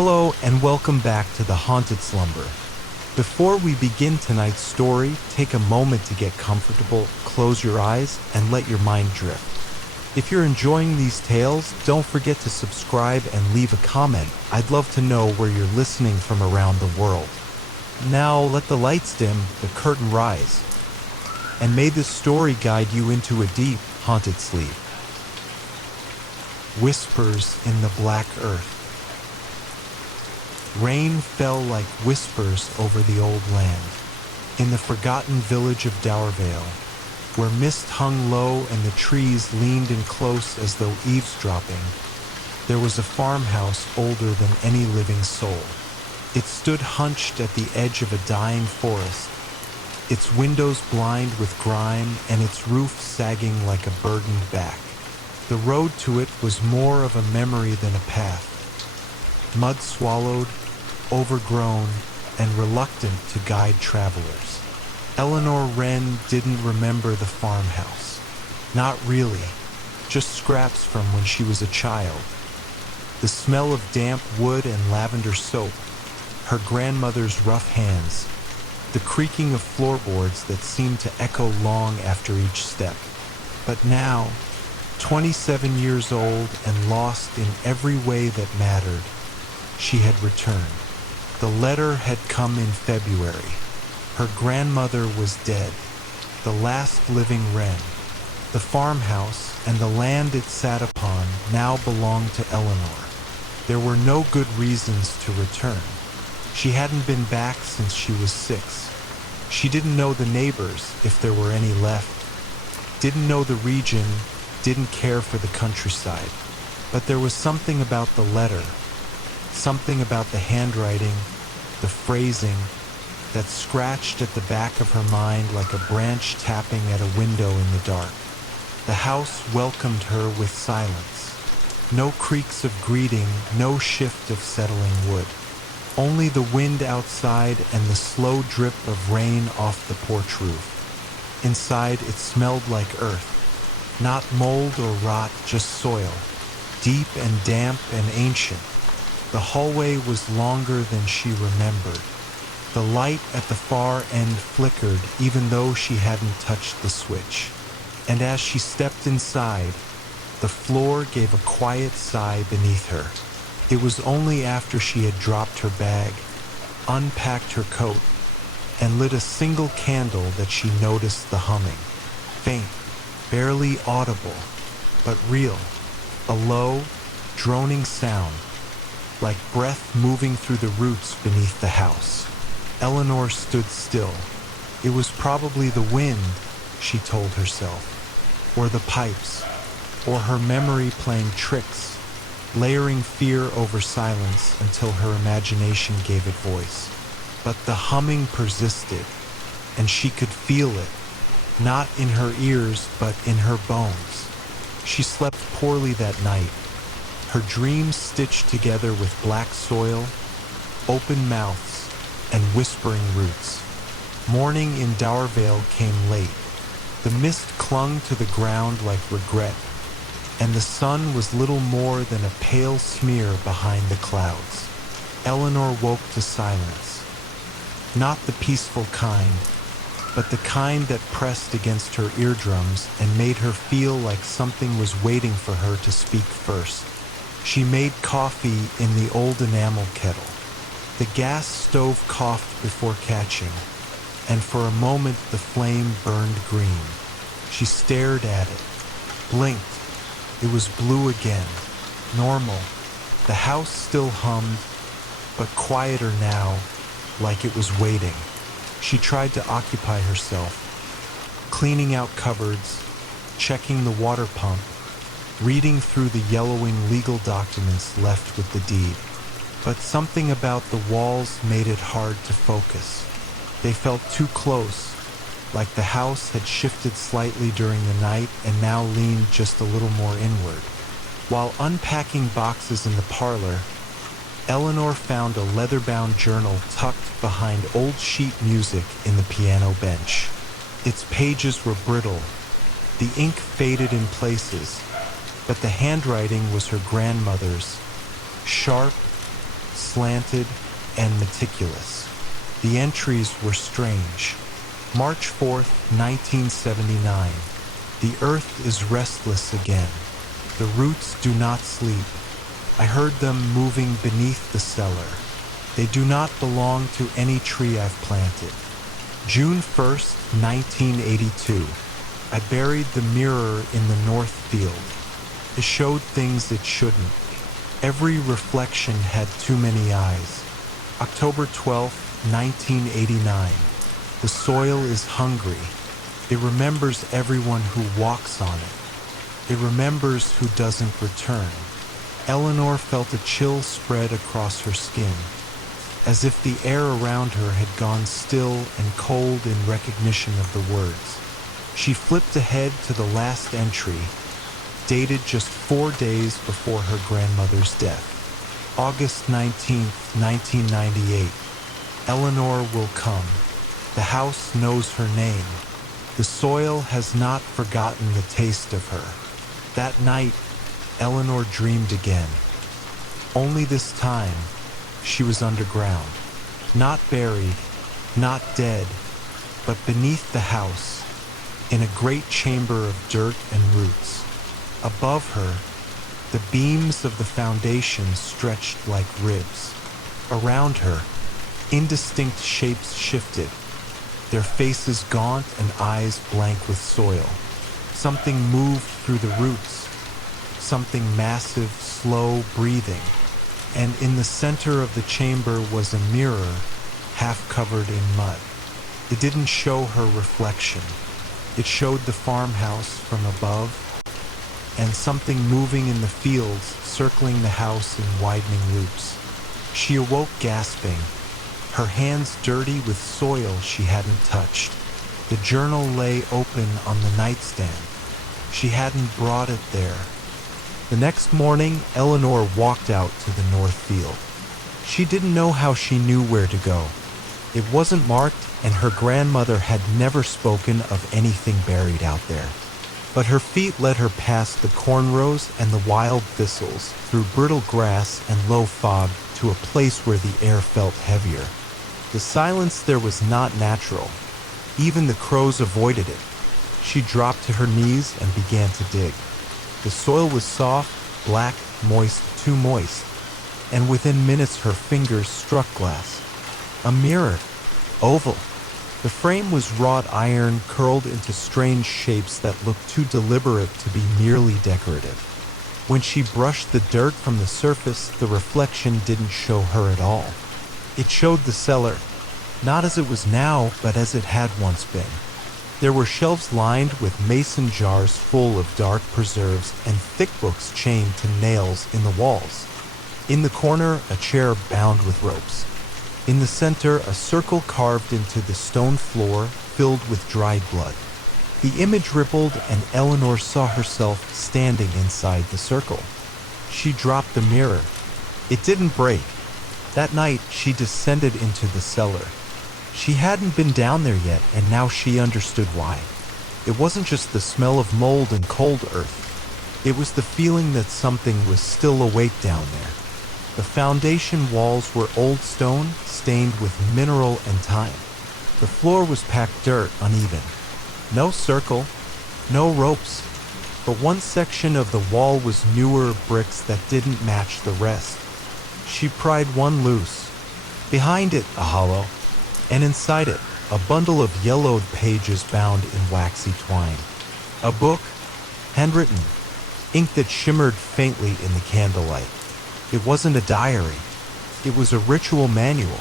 Hello and welcome back to the Haunted Slumber. Before we begin tonight's story, take a moment to get comfortable, close your eyes, and let your mind drift. If you're enjoying these tales, don't forget to subscribe and leave a comment. I'd love to know where you're listening from around the world. Now let the lights dim, the curtain rise, and may this story guide you into a deep, haunted sleep. Whispers in the black earth. Rain fell like whispers over the old land. In the forgotten village of Dowervale, where mist hung low and the trees leaned in close as though eavesdropping, there was a farmhouse older than any living soul. It stood hunched at the edge of a dying forest, its windows blind with grime and its roof sagging like a burdened back. The road to it was more of a memory than a path, mud-swallowed, overgrown, and reluctant to guide travelers. Eleanor Wren didn't remember the farmhouse. Not really, just scraps from when she was a child. The smell of damp wood and lavender soap, her grandmother's rough hands, the creaking of floorboards that seemed to echo long after each step. But now, 27 years old and lost in every way that mattered, she had returned. The letter had come in February. Her grandmother was dead, the last living Wren. The farmhouse and the land it sat upon now belonged to Eleanor. There were no good reasons to return. She hadn't been back since she was 6. She didn't know the neighbors, if there were any left, didn't know the region, didn't care for the countryside. But there was something about the letter, something about the handwriting, the phrasing, that scratched at the back of her mind like a branch tapping at a window in the dark. The house welcomed her with silence. No creaks of greeting, no shift of settling wood. Only the wind outside and the slow drip of rain off the porch roof. Inside it smelled like earth. Not mold or rot, just soil. Deep and damp and ancient. The hallway was longer than she remembered. The light at the far end flickered even though she hadn't touched the switch. And as she stepped inside, the floor gave a quiet sigh beneath her. It was only after she had dropped her bag, unpacked her coat, and lit a single candle that she noticed the humming. Faint, barely audible, but real. A low, droning sound, like breath moving through the roots beneath the house. Eleanor stood still. It was probably the wind, she told herself, or the pipes, or her memory playing tricks, layering fear over silence until her imagination gave it voice. But the humming persisted, and she could feel it, not in her ears but in her bones. She slept poorly that night, her dreams stitched together with black soil, open mouths, and whispering roots. Morning in Dowervale came late. The mist clung to the ground like regret, and the sun was little more than a pale smear behind the clouds. Eleanor woke to silence. Not the peaceful kind, but the kind that pressed against her eardrums and made her feel like something was waiting for her to speak first. She made coffee in the old enamel kettle. The gas stove coughed before catching, and for a moment the flame burned green. She stared at it, blinked. It was blue again, normal. The house still hummed, but quieter now, like it was waiting. She tried to occupy herself, cleaning out cupboards, checking the water pump, reading through the yellowing legal documents left with the deed. But something about the walls made it hard to focus. They felt too close, like the house had shifted slightly during the night and now leaned just a little more inward. While unpacking boxes in the parlor, Eleanor found a leather-bound journal tucked behind old sheet music in the piano bench. Its pages were brittle, the ink faded in places, but the handwriting was her grandmother's, sharp, slanted, and meticulous. The entries were strange. March 4th, 1979. The earth is restless again. The roots do not sleep. I heard them moving beneath the cellar. They do not belong to any tree I've planted. June 1st, 1982. I buried the mirror in the north field. It showed things it shouldn't. Every reflection had too many eyes. October 12th, 1989. The soil is hungry. It remembers everyone who walks on it. It remembers who doesn't return. Eleanor felt a chill spread across her skin, as if the air around her had gone still and cold in recognition of the words. She flipped ahead to the last entry, dated just 4 days before her grandmother's death. August 19th, 1998. Eleanor will come. The house knows her name. The soil has not forgotten the taste of her. That night, Eleanor dreamed again. Only this time, she was underground. Not buried, not dead, but beneath the house, in a great chamber of dirt and roots. Above her, the beams of the foundation stretched like ribs. Around her, indistinct shapes shifted, their faces gaunt and eyes blank with soil. Something moved through the roots, something massive, slow breathing, and in the center of the chamber was a mirror, half covered in mud. It didn't show her reflection. It showed the farmhouse from above, and something moving in the fields, circling the house in widening loops. She awoke gasping, her hands dirty with soil she hadn't touched. The journal lay open on the nightstand. She hadn't brought it there. The next morning, Eleanor walked out to the north field. She didn't know how she knew where to go. It wasn't marked, and her grandmother had never spoken of anything buried out there. But her feet led her past the cornrows and the wild thistles, through brittle grass and low fog, to a place where the air felt heavier. The silence there was not natural. Even the crows avoided it. She dropped to her knees and began to dig. The soil was soft, black, moist, too moist, and within minutes her fingers struck glass. A mirror, oval. The frame was wrought iron curled into strange shapes that looked too deliberate to be merely decorative. When she brushed the dirt from the surface, the reflection didn't show her at all. It showed the cellar, not as it was now, but as it had once been. There were shelves lined with mason jars full of dark preserves and thick books chained to nails in the walls. In the corner, a chair bound with ropes. In the center, a circle carved into the stone floor filled with dried blood. The image rippled, and Eleanor saw herself standing inside the circle. She dropped the mirror. It didn't break. That night, she descended into the cellar. She hadn't been down there yet, and now she understood why. It wasn't just the smell of mold and cold earth. It was the feeling that something was still awake down there. The foundation walls were old stone, stained with mineral and time. The floor was packed dirt, uneven. No circle, no ropes, but one section of the wall was newer bricks that didn't match the rest. She pried one loose. Behind it, a hollow, and inside it, a bundle of yellowed pages bound in waxy twine. A book, handwritten, ink that shimmered faintly in the candlelight. It wasn't a diary. It was a ritual manual.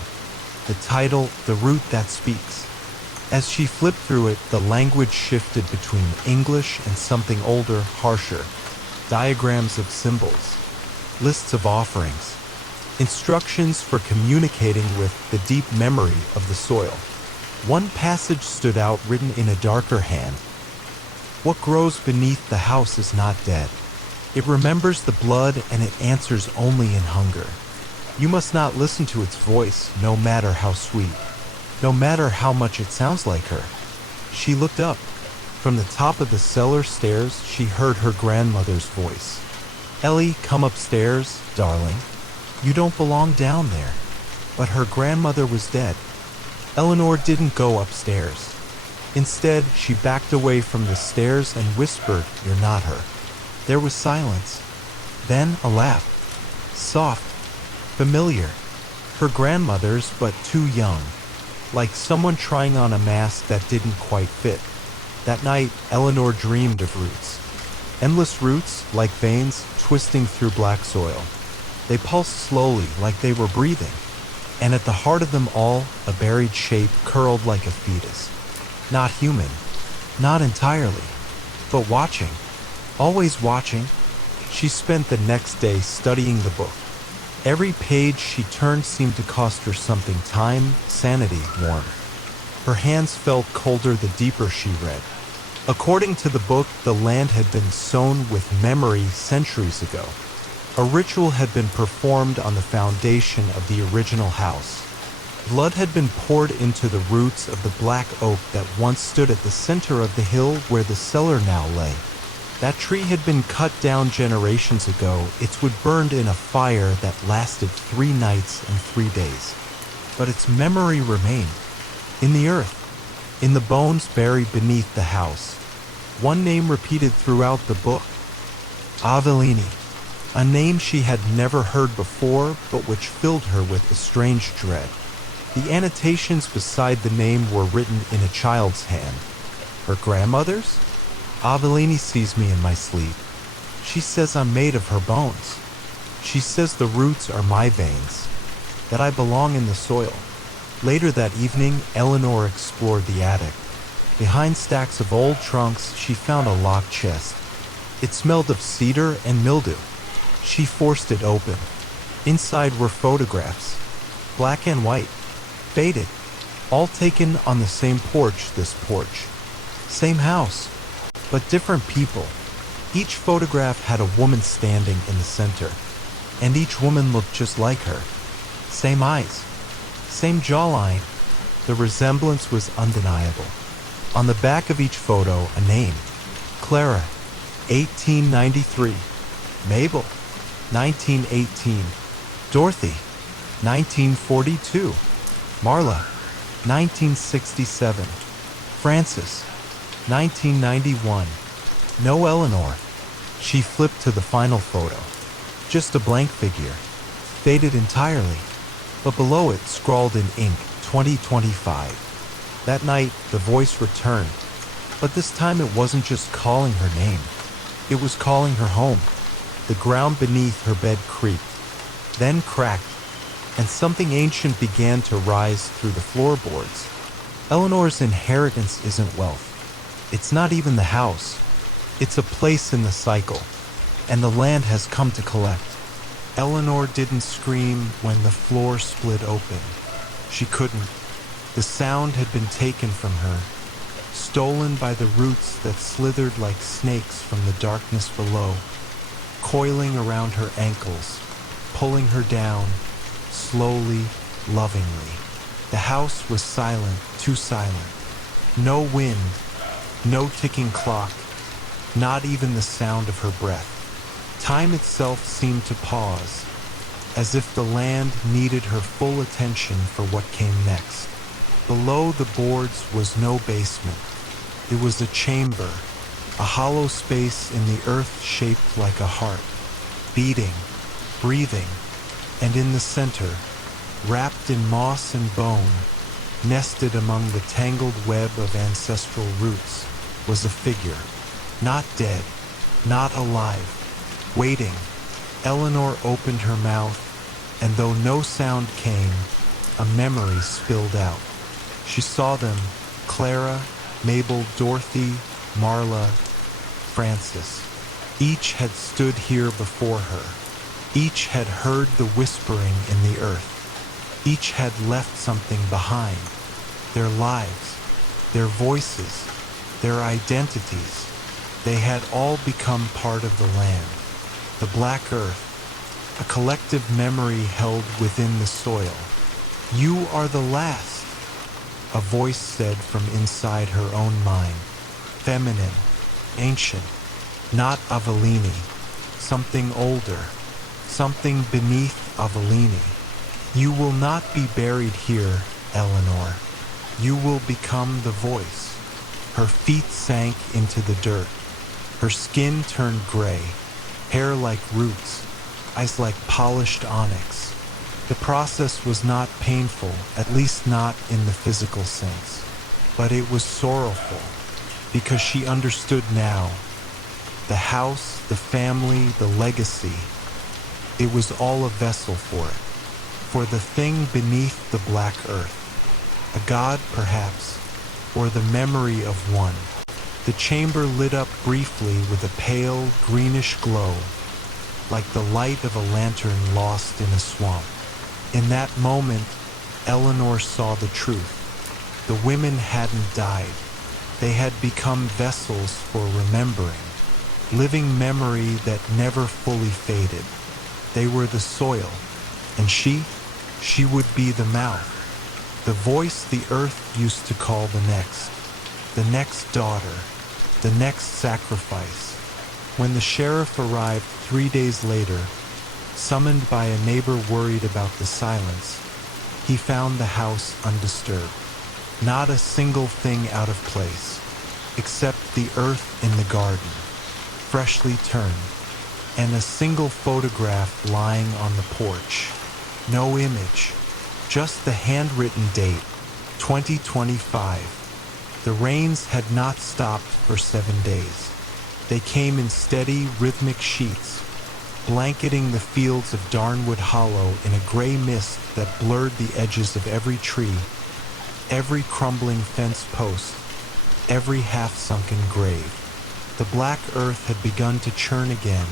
The title, The Root That Speaks. As she flipped through it, the language shifted between English and something older, harsher. Diagrams of symbols, lists of offerings, instructions for communicating with the deep memory of the soil. One passage stood out, written in a darker hand. What grows beneath the house is not dead. It remembers the blood, and it answers only in hunger. You must not listen to its voice, no matter how sweet, no matter how much it sounds like her. She looked up. From the top of the cellar stairs, she heard her grandmother's voice. "Ellie, come upstairs, darling." You don't belong down there." But her grandmother was dead. Eleanor didn't go upstairs. Instead, she backed away from the stairs and whispered, "You're not her." There was silence. Then a laugh. Soft. Familiar. Her grandmother's, but too young. Like someone trying on a mask that didn't quite fit. That night, Eleanor dreamed of roots. Endless roots, like veins, twisting through black soil. They pulsed slowly, like they were breathing. And at the heart of them all, a buried shape curled like a fetus. Not human. Not entirely. But watching. Always watching. She spent the next day studying the book. Every page she turned seemed to cost her something: time, sanity, warmth. Her hands felt colder the deeper she read. According to the book, the land had been sown with memory centuries ago. A ritual had been performed on the foundation of the original house. Blood had been poured into the roots of the black oak that once stood at the center of the hill where the cellar now lay. That tree had been cut down generations ago. Its wood burned in a fire that lasted 3 nights and 3 days. But its memory remained. In the earth. In the bones buried beneath the house. One name repeated throughout the book. Avellini. A name she had never heard before, but which filled her with estranged dread. The annotations beside the name were written in a child's hand. Her grandmother's? Avellini sees me in my sleep. She says I'm made of her bones. She says the roots are my veins, that I belong in the soil. Later that evening, Eleanor explored the attic. Behind stacks of old trunks, she found a locked chest. It smelled of cedar and mildew. She forced it open. Inside were photographs, black and white, faded, all taken on the same porch, this porch. Same house, but different people. Each photograph had a woman standing in the center, and each woman looked just like her. Same eyes, same jawline. The resemblance was undeniable. On the back of each photo, a name. Clara, 1893. Mabel, 1918. Dorothy, 1942. Marla, 1967. Frances, 1991. No Eleanor. She flipped to the final photo. Just a blank figure, faded entirely, but below it, scrawled in ink, 2025. That night, the voice returned, but this time it wasn't just calling her name. It was calling her home. The ground beneath her bed creaked, then cracked, and something ancient began to rise through the floorboards. Eleanor's inheritance isn't wealth. It's not even the house. It's a place in the cycle, and the land has come to collect. Eleanor didn't scream when the floor split open. She couldn't. The sound had been taken from her, stolen by the roots that slithered like snakes from the darkness below, coiling around her ankles, pulling her down, slowly, lovingly. The house was silent, too silent. No wind, no ticking clock, not even the sound of her breath. Time itself seemed to pause, as if the land needed her full attention for what came next. Below the boards was no basement. It was a chamber, a hollow space in the earth shaped like a heart, beating, breathing, and in the center, wrapped in moss and bone, nested among the tangled web of ancestral roots, was a figure, not dead, not alive, waiting. Eleanor opened her mouth, and though no sound came, a memory spilled out. She saw them, Clara, Mabel, Dorothy, Marla, Frances. Each had stood here before her. Each had heard the whispering in the earth. Each had left something behind. Their lives, their voices, their identities. They had all become part of the land, the black earth, a collective memory held within the soil. You are the last, a voice said from inside her own mind. Feminine, ancient, not Avellini, something older, something beneath Avellini. You will not be buried here, Eleanor. You will become the voice. Her feet sank into the dirt. Her skin turned gray, hair like roots, eyes like polished onyx. The process was not painful, at least not in the physical sense, but it was sorrowful, because she understood now. The house, the family, the legacy, it was all a vessel for the thing beneath the black earth. A god, perhaps, or the memory of one. The chamber lit up briefly with a pale, greenish glow, like the light of a lantern lost in a swamp. In that moment, Eleanor saw the truth. The women hadn't died. They had become vessels for remembering, living memory that never fully faded. They were the soil, and she would be the mouth, the voice the earth used to call the next daughter, the next sacrifice. When the sheriff arrived 3 days later, summoned by a neighbor worried about the silence, he found the house undisturbed. Not a single thing out of place, except the earth in the garden, freshly turned, and a single photograph lying on the porch. No image, just the handwritten date, 2025. The rains had not stopped for 7 days. They came in steady, rhythmic sheets, blanketing the fields of Darnwood Hollow in a gray mist that blurred the edges of every tree, every crumbling fence post, every half-sunken grave. The black earth had begun to churn again,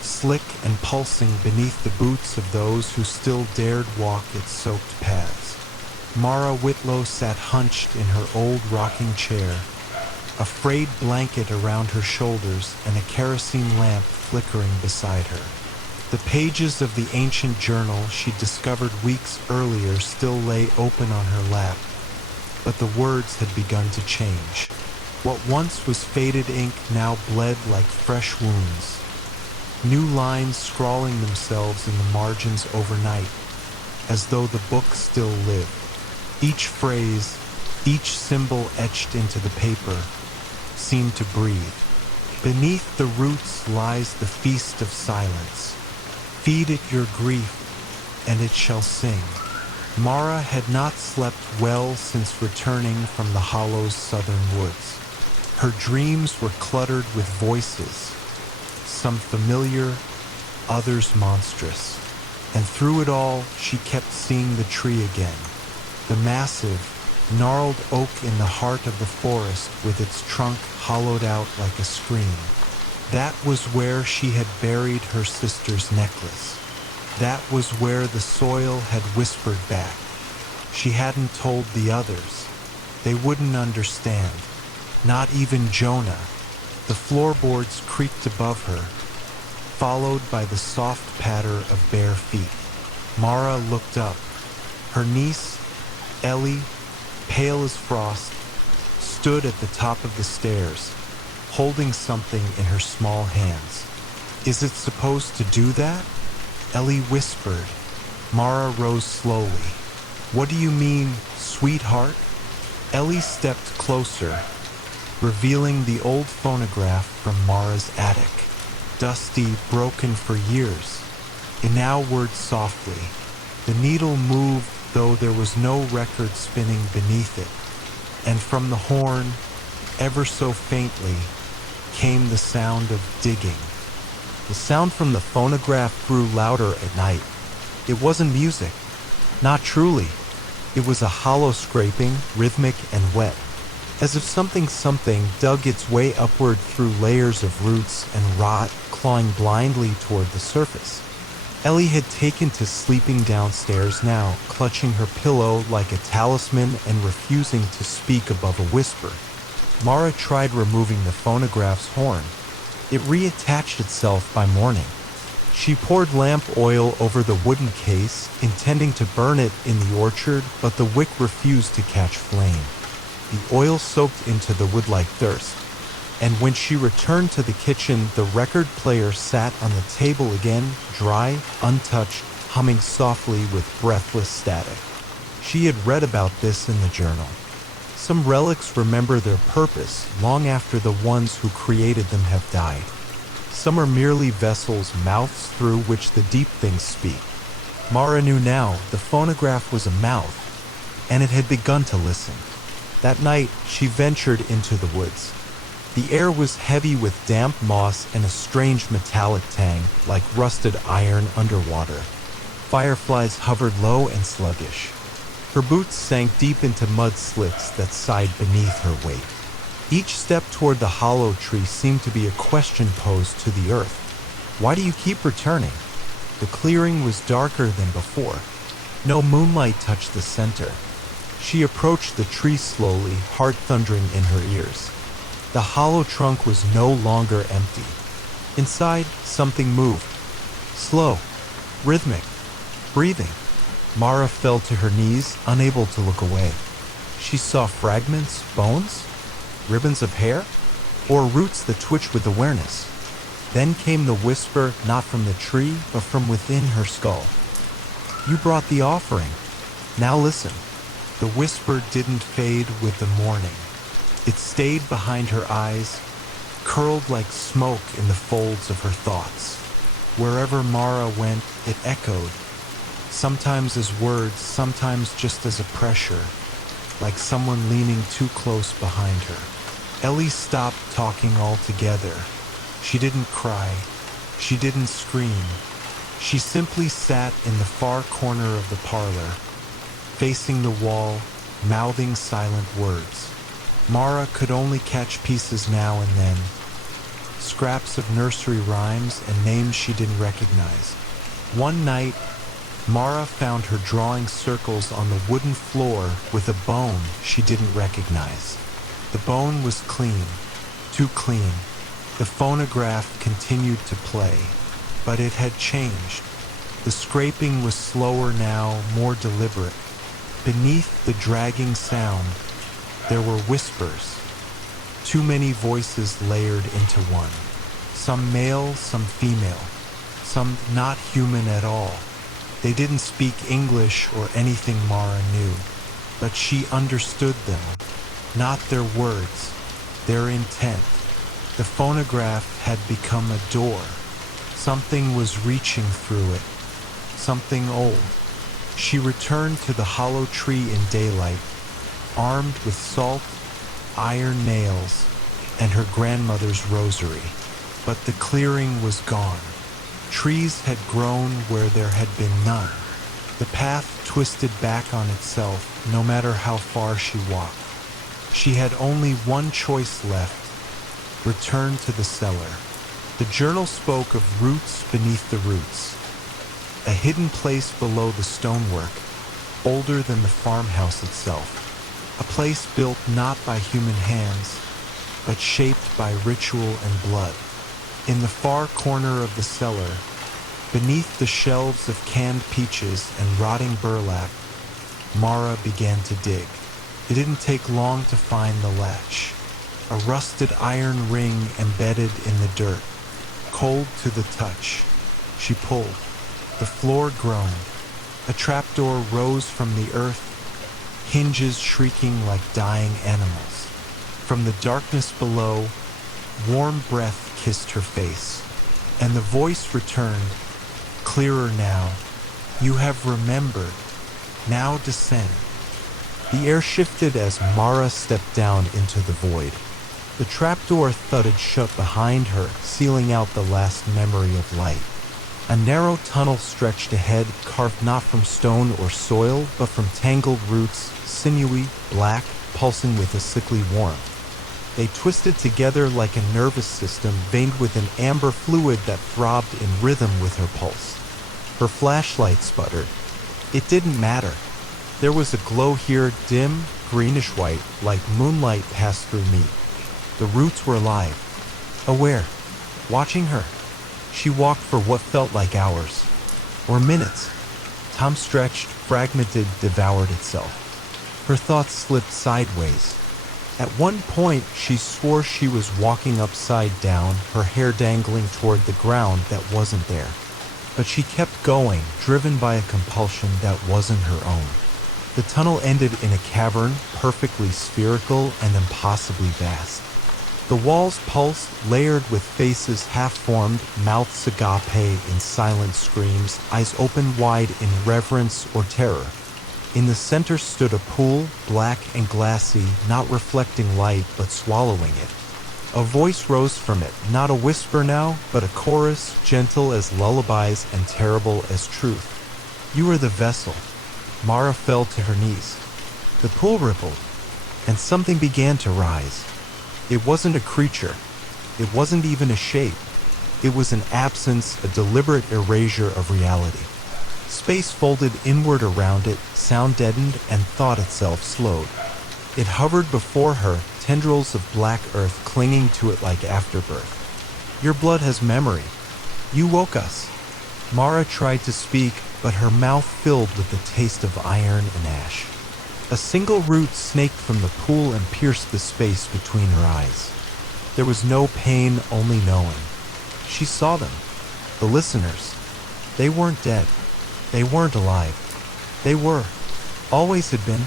slick and pulsing beneath the boots of those who still dared walk its soaked paths. Mara Whitlow sat hunched in her old rocking chair, a frayed blanket around her shoulders and a kerosene lamp flickering beside her. The pages of the ancient journal she'd discovered weeks earlier still lay open on her lap, but the words had begun to change. What once was faded ink now bled like fresh wounds, new lines scrawling themselves in the margins overnight, as though the book still lived. Each phrase, each symbol etched into the paper, seemed to breathe. Beneath the roots lies the feast of silence. Feed it your grief, and it shall sing. Mara had not slept well since returning from the Hollow's southern woods. Her dreams were cluttered with voices, some familiar, others monstrous. And through it all, she kept seeing the tree again. The massive, gnarled oak in the heart of the forest with its trunk hollowed out like a scream. That was where she had buried her sister's necklace. That was where the soil had whispered back. She hadn't told the others. They wouldn't understand. Not even Jonah. The floorboards creaked above her, followed by the soft patter of bare feet. Mara looked up. Her niece, Ellie, pale as frost, stood at the top of the stairs, holding something in her small hands. "Is it supposed to do that?" Ellie whispered. Mara rose slowly. "What do you mean, sweetheart?" Ellie stepped closer, revealing the old phonograph from Mara's attic. Dusty, broken for years. It now whirred softly. The needle moved, though there was no record spinning beneath it. And from the horn, ever so faintly, came the sound of digging. The sound from the phonograph grew louder at night. It wasn't music. Not truly. It was a hollow scraping, rhythmic and wet, as if something dug its way upward through layers of roots and rot, clawing blindly toward the surface. Ellie had taken to sleeping downstairs now, clutching her pillow like a talisman and refusing to speak above a whisper. Mara tried removing the phonograph's horn. It reattached itself by morning. She poured lamp oil over the wooden case, intending to burn it in the orchard, but the wick refused to catch flame. The oil soaked into the wood like thirst. And when she returned to the kitchen, the record player sat on the table again, dry, untouched, humming softly with breathless static. She had read about this in the journal. Some relics remember their purpose long after the ones who created them have died. Some are merely vessels, mouths through which the deep things speak. Mara knew now the phonograph was a mouth, and it had begun to listen. That night, she ventured into the woods. The air was heavy with damp moss and a strange metallic tang, like rusted iron underwater. Fireflies hovered low and sluggish. Her boots sank deep into mud slits that sighed beneath her weight. Each step toward the hollow tree seemed to be a question posed to the earth. Why do you keep returning? The clearing was darker than before. No moonlight touched the center. She approached the tree slowly, heart thundering in her ears. The hollow trunk was no longer empty. Inside, something moved. Slow, rhythmic, breathing. Mara fell to her knees, unable to look away. She saw fragments, bones, ribbons of hair, or roots that twitched with awareness. Then came the whisper, not from the tree, but from within her skull. You brought the offering. Now listen. The whisper didn't fade with the morning. It stayed behind her eyes, curled like smoke in the folds of her thoughts. Wherever Mara went, it echoed, sometimes as words, sometimes just as a pressure, like someone leaning too close behind her. Ellie stopped talking altogether. She didn't cry. She didn't scream. She simply sat in the far corner of the parlor, facing the wall, mouthing silent words. Mara could only catch pieces now and then, scraps of nursery rhymes and names she didn't recognize. One night, Mara found her drawing circles on the wooden floor with a bone she didn't recognize. The bone was clean, too clean. The phonograph continued to play, but it had changed. The scraping was slower now, more deliberate. Beneath the dragging sound, there were whispers. Too many voices layered into one. Some male, some female, some not human at all. They didn't speak English or anything Mara knew, but she understood them. Not their words, their intent. The phonograph had become a door. Something was reaching through it. Something old. She returned to the hollow tree in daylight, armed with salt, iron nails, and her grandmother's rosary. But the clearing was gone. Trees had grown where there had been none. The path twisted back on itself, no matter how far she walked. She had only one choice left: return to the cellar. The journal spoke of roots beneath the roots, a hidden place below the stonework, older than the farmhouse itself, a place built not by human hands, but shaped by ritual and blood. In the far corner of the cellar, beneath the shelves of canned peaches and rotting burlap, Mara began to dig. It didn't take long to find the latch. A rusted iron ring embedded in the dirt, cold to the touch. She pulled. The floor groaned. A trapdoor rose from the earth, hinges shrieking like dying animals. From the darkness below, warm breath kissed her face, and the voice returned, clearer now. You have remembered. Now descend. The air shifted as Mara stepped down into the void. The trapdoor thudded shut behind her, sealing out the last memory of light. A narrow tunnel stretched ahead, carved not from stone or soil, but from tangled roots, sinewy, black, pulsing with a sickly warmth. They twisted together like a nervous system veined with an amber fluid that throbbed in rhythm with her pulse. Her flashlight sputtered. It didn't matter. There was a glow here, dim, greenish-white, like moonlight passed through me. The roots were alive, aware, watching her. She walked for what felt like hours, or minutes. Time stretched, fragmented, devoured itself. Her thoughts slipped sideways, At one point, she swore she was walking upside down, her hair dangling toward the ground that wasn't there. But she kept going, driven by a compulsion that wasn't her own. The tunnel ended in a cavern, perfectly spherical and impossibly vast. The walls pulsed, layered with faces half-formed, mouths agape in silent screams, eyes open wide in reverence or terror. In the center stood a pool, black and glassy, not reflecting light but swallowing it. A voice rose from it, not a whisper now, but a chorus, gentle as lullabies and terrible as truth. "You are the vessel." Mara fell to her knees. The pool rippled, and something began to rise. It wasn't a creature. It wasn't even a shape. It was an absence, a deliberate erasure of reality. Space folded inward around it, sound deadened, and thought itself slowed. It hovered before her, tendrils of black earth clinging to it like afterbirth. "Your blood has memory. You woke us." Mara tried to speak, but her mouth filled with the taste of iron and ash. A single root snaked from the pool and pierced the space between her eyes. There was no pain, only knowing. She saw them, the listeners. They weren't dead. They weren't alive. They were, always had been.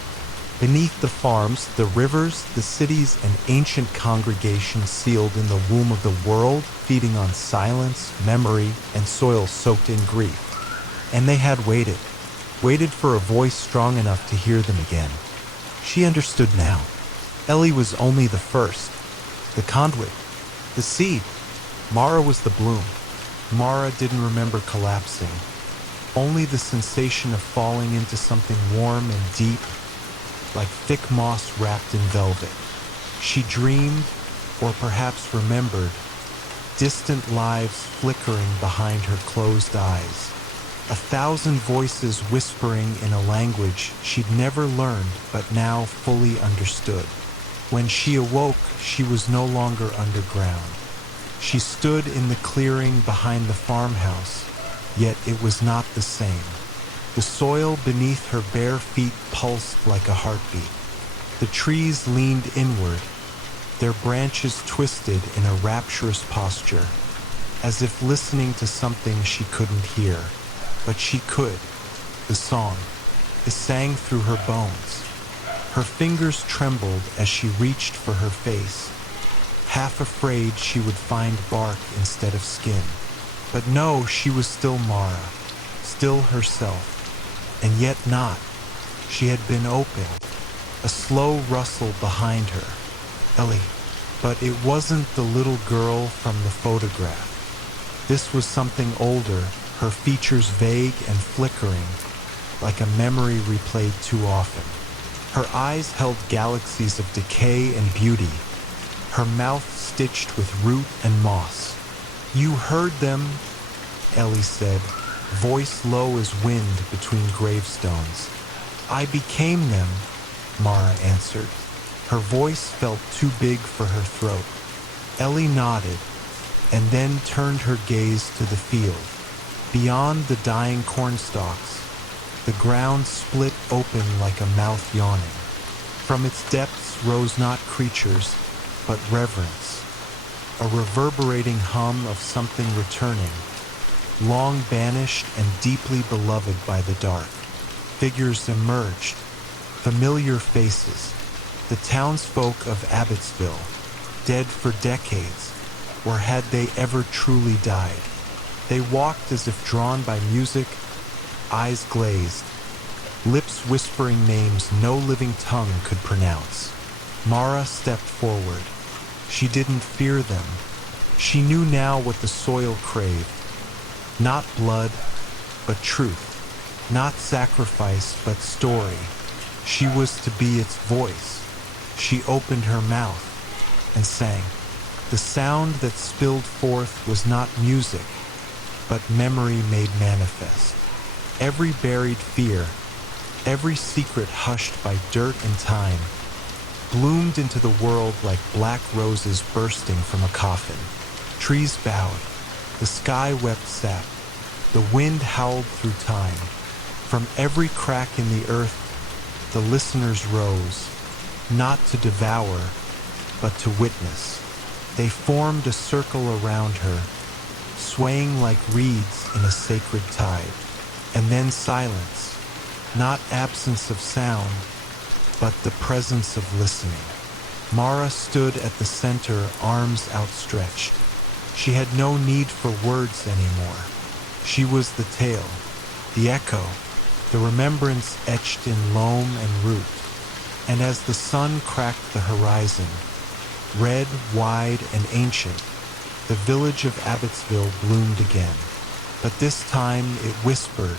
Beneath the farms, the rivers, the cities, an ancient congregation sealed in the womb of the world, feeding on silence, memory, and soil soaked in grief. And they had waited for a voice strong enough to hear them again. She understood now. Ellie was only the first, the conduit, the seed. Mara was the bloom. Mara didn't remember collapsing, only the sensation of falling into something warm and deep, like thick moss wrapped in velvet. She dreamed, or perhaps remembered, distant lives flickering behind her closed eyes. 1,000 voices whispering in a language she'd never learned but now fully understood. When she awoke, she was no longer underground. She stood in the clearing behind the farmhouse, yet it was not the same. The soil beneath her bare feet pulsed like a heartbeat. The trees leaned inward, their branches twisted in a rapturous posture, as if listening to something she couldn't hear. But she could. The song. It sang through her bones. Her fingers trembled as she reached for her face, half afraid she would find bark instead of skin. But no, she was still Mara, still herself. And yet not. She had been opened. A slow rustle behind her. Ellie. But it wasn't the little girl from the photograph. This was something older, her features vague and flickering, like a memory replayed too often. Her eyes held galaxies of decay and beauty, her mouth stitched with root and moss. "You heard them," Ellie said, voice low as wind between gravestones. "I became them," Mara answered. Her voice felt too big for her throat. Ellie nodded, and then turned her gaze to the field. Beyond the dying cornstalks, the ground split open like a mouth yawning. From its depths rose not creatures, but reverence, a reverberating hum of something returning, long banished and deeply beloved by the dark. Figures emerged, familiar faces, the townsfolk of Abbotsville, dead for decades, or had they ever truly died? They walked as if drawn by music, eyes glazed, lips whispering names no living tongue could pronounce. Mara stepped forward. She didn't fear them. She knew now what the soil craved. Not blood, but truth. Not sacrifice, but story. She was to be its voice. She opened her mouth and sang. The sound that spilled forth was not music, but memory made manifest. Every buried fear, every secret hushed by dirt and time, bloomed into the world like black roses bursting from a coffin. Trees bowed, the sky wept sap, the wind howled through time. From every crack in the earth, the listeners rose, not to devour, but to witness. They formed a circle around her, swaying like reeds in a sacred tide. And then silence, not absence of sound, but the presence of listening. Mara stood at the center, arms outstretched. She had no need for words anymore. She was the tale, the echo, the remembrance etched in loam and root. And as the sun cracked the horizon, red, wide, and ancient, the village of Abbotsville bloomed again. But this time it whispered,